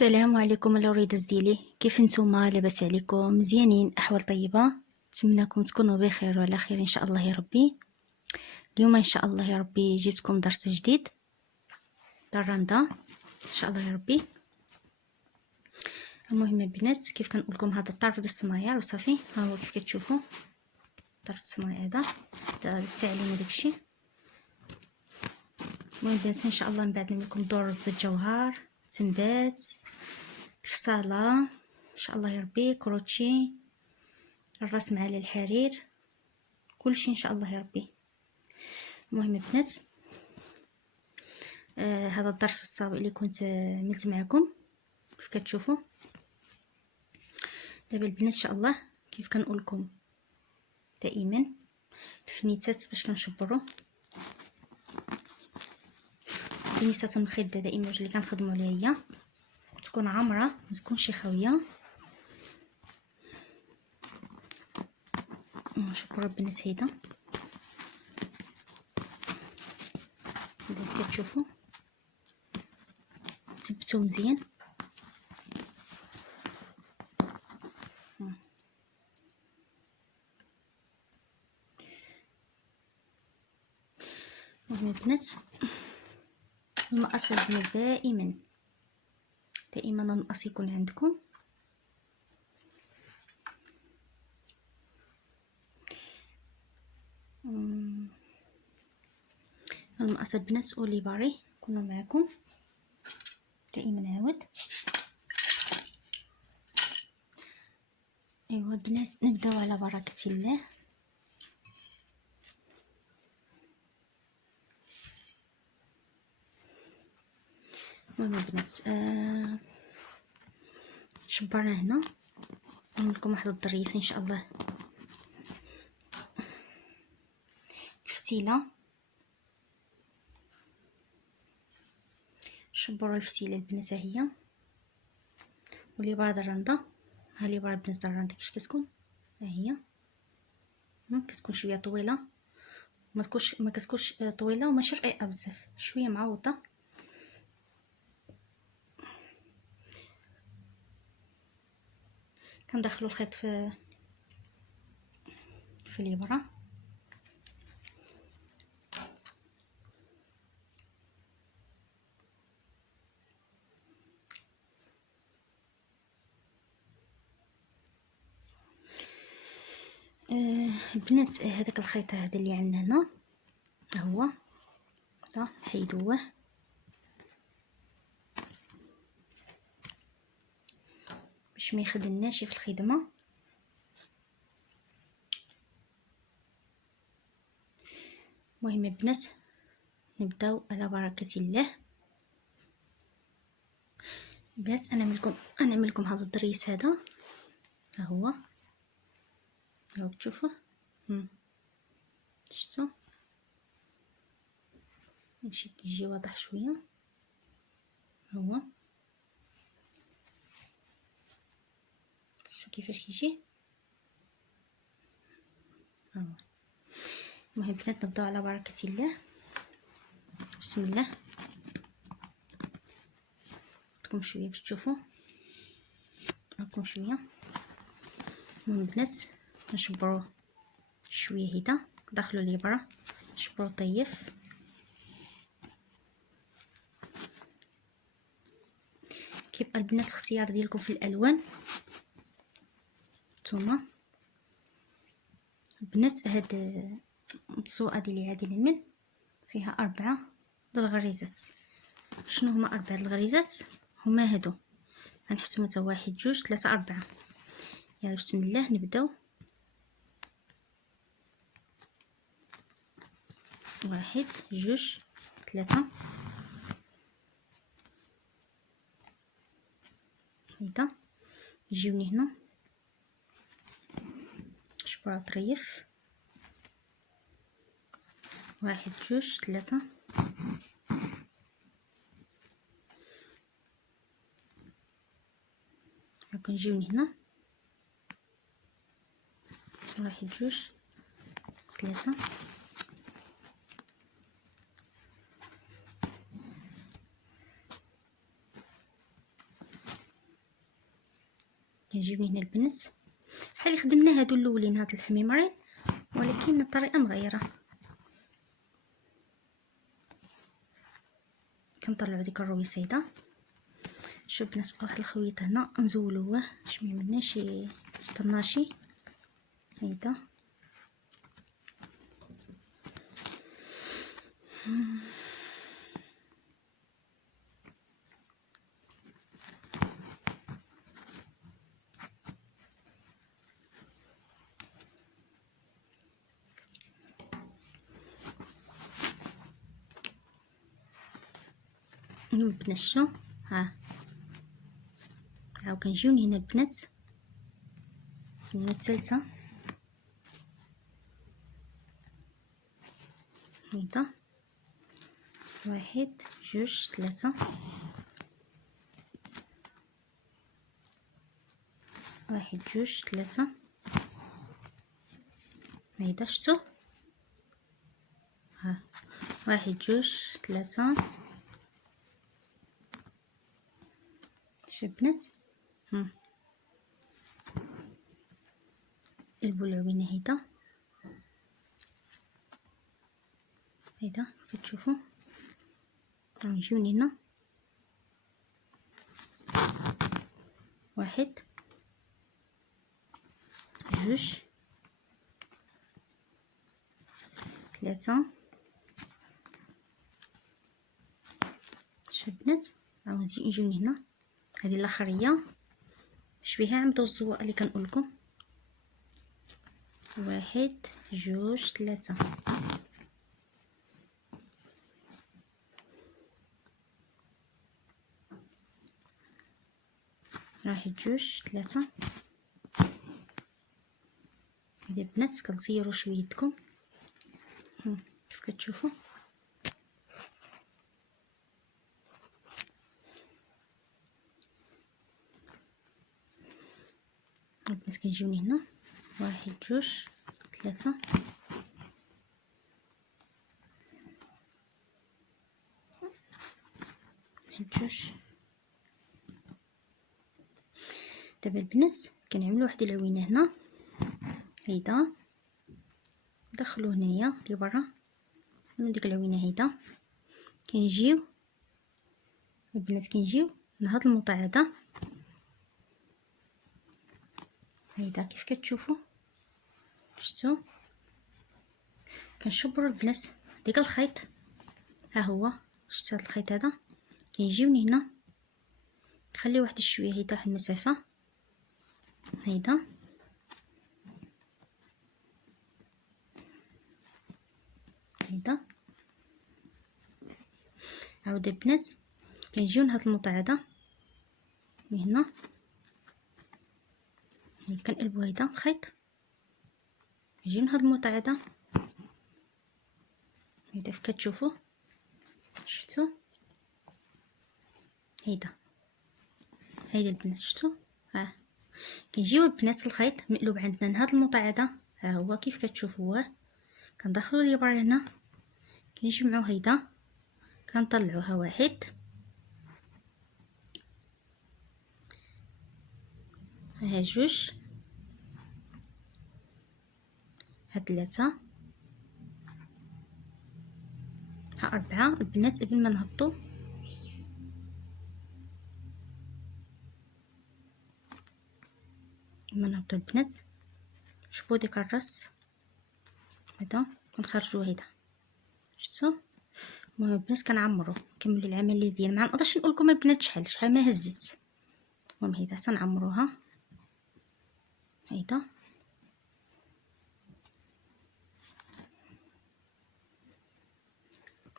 السلام عليكم الوريدز ديالي، كيف نتوما؟ لاباس عليكم؟ مزيانين؟ احوال طيبه؟ نتمنىكم تكونوا بخير وعلى خير ان شاء الله يا ربي. اليوم ان شاء الله يا ربي جبتكم درس جديد دراندا ان شاء الله يا ربي. المهم البنات، كيف كنقول لكم هذا الطرف ديال الصنايع وصافي. ها هو كيف كتشوفوا طرف الصنايع هذا التعليم وداكشي. المهم البنات ان شاء الله من بعد نعمل لكم دور رز بالجوهر، تنبات، الفصاله ان شاء الله يا ربي، كروتشي، الرسم على الحرير، كلشي ان شاء الله يا ربي. المهم البنات، هذا الدرس السابق اللي كنت عملت معكم كيف كتشوفوا. دابا البنات ان شاء الله كيف كنقول لكم دائما الفنيتات باش كنشبروا الفنيتات المخده دائما اللي كنخدموا عليها هي تكون عامره، ما تكونش خاويه. شكرا البنات. هيدا كتشوفوا تبتو مزيان. المهم البنات، المقص البنات دائما المقص يكون عندكم. المقص البنات اولي باري يكونوا معكم دائما عاود. ايوا البنات، نبداو على بركه الله. المهم البنات، شبرنا هنا. نعمل لكم واحد الضريس ان شاء الله، الفتيله. شبروا الفتيله البنات، ها هي واللي برا دراندا. ها اللي برا البنات دراندا كيفاش كتكون، ها هي كتكون شويه طويله، ما كتكونش طويله وماشي رقيقه بزاف، شويه معوضه. كندخلوا الخيط في الابره. البنات، هذاك الخيط هذا اللي عندنا هنا هو هذا، حيدوه باش ما يخدمناش في الخدمه. المهم البنات، نبداو على بركه الله. البنات، انا نعمل لكم هذا الضريس هذا، ها هو تشوفوا. شفتوا ماشي كيجي واضح شويه. هو شوفوا كيفاش كيجي. المهم البنات، نبداو على بركه الله. بسم الله. راكم شويه باش تشوفوا، راكم شويه. المهم البنات، نشبروا شويه هيدا، دخلوا الابره، شبروا طيف. كيبقى البنات اختيار ديالكم في الالوان. نتوما البنات، هاد الزوقه ديالي هادي اليمين فيها 4 د الغريزات. شنو هما 4 د الغريزات؟ هما هادو، غنحسبو حتى 1 2 3 4. يلا بسم الله نبداو. 1 2 3. هيدا نجيوني هنا، شبرا طريف. 1 2 3. راكم نجيوني هنا 1 2 3. كنجيب هنا البنس بحال اللي خدمنا هادو الاولين، هاد الحميمرين، ولكن الطريقه مغيره. كنطلعو ديك الرويصيده. شوف البنات، بقى واحد الخويط هنا نزولوه باش ميمناش يطناشي. هيدا نبنشو. ها كنجيو هنا البنات هنا الثالثه. هيدا 1 2 3. 1 2 3. هيدا شتو. ها 1 2 3. شوف البنات، البلعوينه هيدا كتشوفوا. غنجيو هنا 1 2 3. شوف البنات، نجيو هنا. هذه الاخريه باش بها عمدو الزواق اللي كنقول لكم. 1 2 3. 1 2 3. هذه البنات كنصيروا شويتكم كيف كتشوفوا. البنات كنجيو هنا 1 2 3. 1 2. دابا البنات كنعملوا واحد العوينه هنا. هيدا ندخلو هنايا لبرا من ديك العوينه هيدا. كنجيو البنات كنجيو لهاد المقعده هيدا كيف كتشوفوا. شفتوا كنشبروا البنات ديك الخيط. ها هو شفت هاد الخيط هذا. كنجيو هنا نخلي واحد الشويه هيدا واحد المسافه. هيدا عاود البنات كنجيو لهاد المقعده من هنا. كنقلبوا هيدا الخيط. نجيو لهاد المقعده هيدا كيف كتشوفوا. شفتوا هيدا البنات شفتوا. كنجيو البنات الخيط مقلوب عندنا لهاد المقعده. ها هو كيف كتشوفوه. كندخلوا الابره هنا كنجمعوا هيدا كنطلعوها 1 ها 2 ها 3 ها 4. البنات قبل ما نهبطوا البنات شوفوا ديك الراس هذا كنخرجوا هيدا. شفتوا. المهم البنات كنعمروا نكملوا العمليه ديال ما نقدرش نقول لكم البنات شحال ما هزت. المهم هيدا تنعمروها هيدا.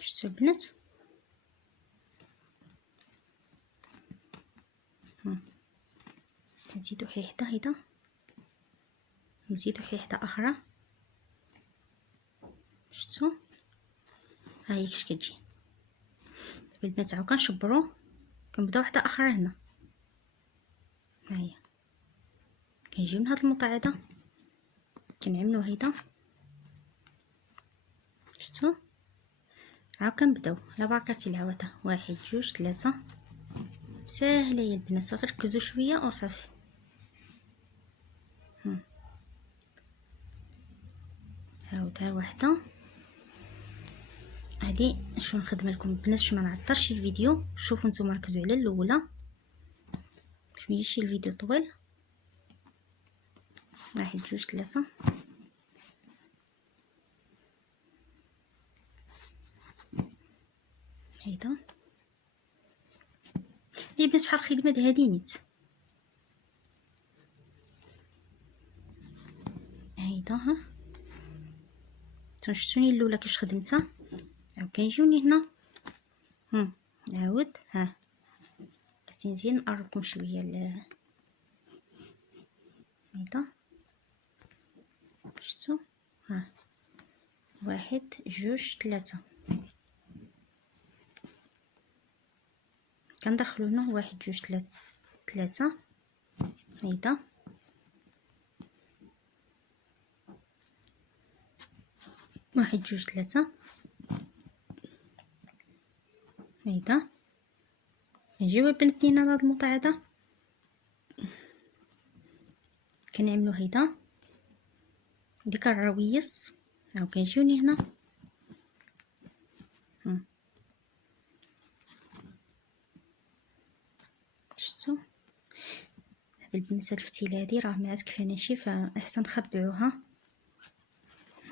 شفتوا البنات. كنزيدو حيحده هيدا. نزيدو حيحده اخرى. شفتوا ها هي كيفاش كتجي. البنات عاود كنشبرو كنبداو واحده اخرى هنا. ها هي كنجيو من هاد المقعده كنعملو هيدا. شفتوا عاود كنبداو على بركه العوده. 1 2 3. ساهله يا البنات، غير ركزوا شويه وصافي. عاودها وحده. هادي شنو نخدم لكم البنات باش ما نعطرش الفيديو. شوفوا نتوما ركزوا على الاولى باش ما يجيش الفيديو طويل. واحد جوج ثلاثة. هيدا لي بنات بحال الخدمه د هادي نيت. هيدا ها شفتوني الاولى كيفاش خدمتها. عاود كنجيوني هنا نعاود ها كنتي نزيد نقربكم شويه هيدا. شفتو ها واحد جوج ثلاثة. كندخلو هنا واحد جوج ثلاثة. هيدا واحد جوج ثلاثة. هيدا نجيو البنات لينا هاد المقعده كنعملو هيدا ديك الرويس. هاو كنجيوني هنا شفتو. هاد البنات هاد الفتيله هادي راه ما عاد كفاناش فاحسن نخبعوها.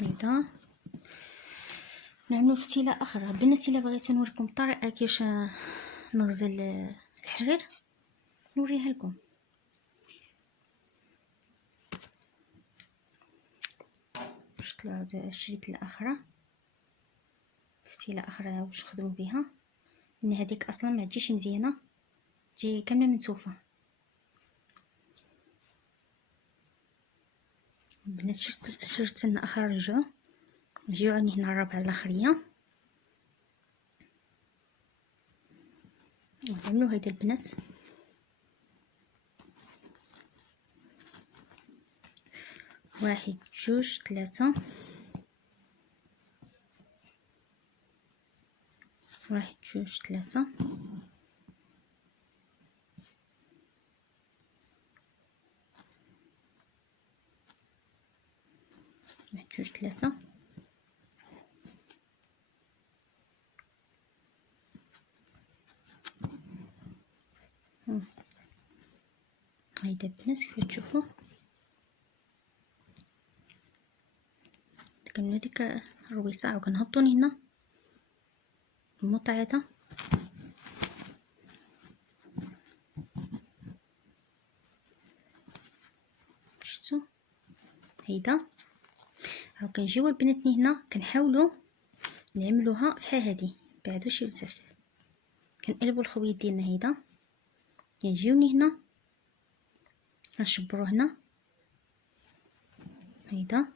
هيدا نعملو فتيله اخرى. بنات الا بغيتو نوريكم الطريقه كيفاش نغزل الحرير نوريها لكم. شفتو عاود شريت الاخرى فتيله اخرى واش نخدمو بها ان هذيك اصلا ما تجيش مزيانه تجي كامله منتوفه. البنات شرت لنا اخرى رجعوا نجيو عندي هنا الرابعه الاخريه نعملو هيدا البنات. واحد جوج ثلاثة. واحد جوج ثلاثة. واحد جوج ثلاثة. هيدا البنات كيف تشوفوا كنملو ديك الرويصه وكنهبطوني هنا المقعده. شفتوا هيدا هاو كنجيو البنات هنا كنحاولوا نعملوها بحال هادي بعدوش بزاف. كنقلبوا الخويط ديالنا هيدا كنجيوني هنا كنشبرو هنا هيدا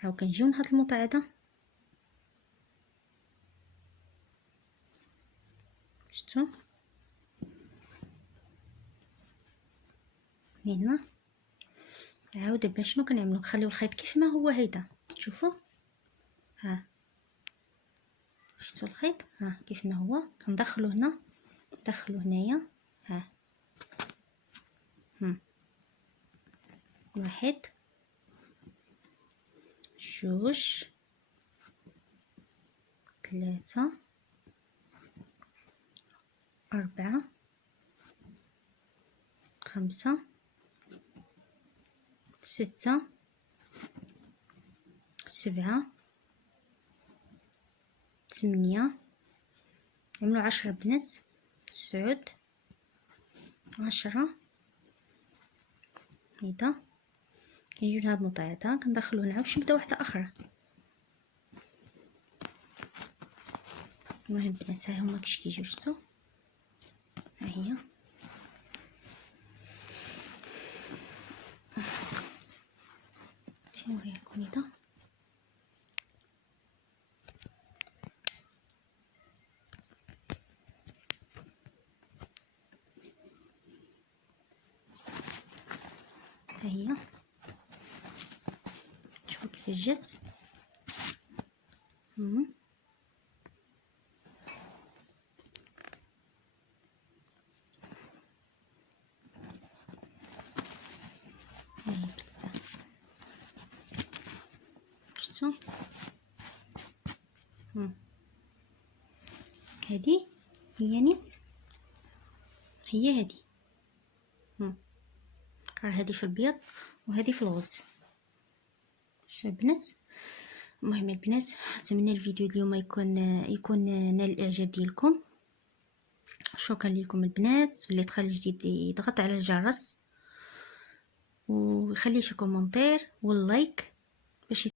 هاو كنجيو لهاد المقعده. شفتوا هنا عاود دابا شنو كنعملو نخليو الخيط كيف ما هو. هيدا تشوفوا شفتوا الخيط كيف ما هو كندخلو هنا ندخلو هنايا واحد جوج ثلاثة أربعة خمسة ستة سبعة ثمانية. نعملو 10 بنات. 9 10. هيدا كنجيو لهاد المقعده كندخلو هنا باش نبدا واحده اخرى. المهم البنات ها هما كيفاش كيجيو. شفتو ها هي نوريكم هيدا ها هي شوفوا كيفاش جات. هذه هي نيت، هي هذه هذه في البيض وهذه في الغوز. شو البنات؟ المهم البنات، اتمنى الفيديو اليوم يكون نال الاعجاب ديالكم. شكرا لكم البنات، واللي دخل جديد يضغط على الجرس ويخلي شي كومونتير واللايك باش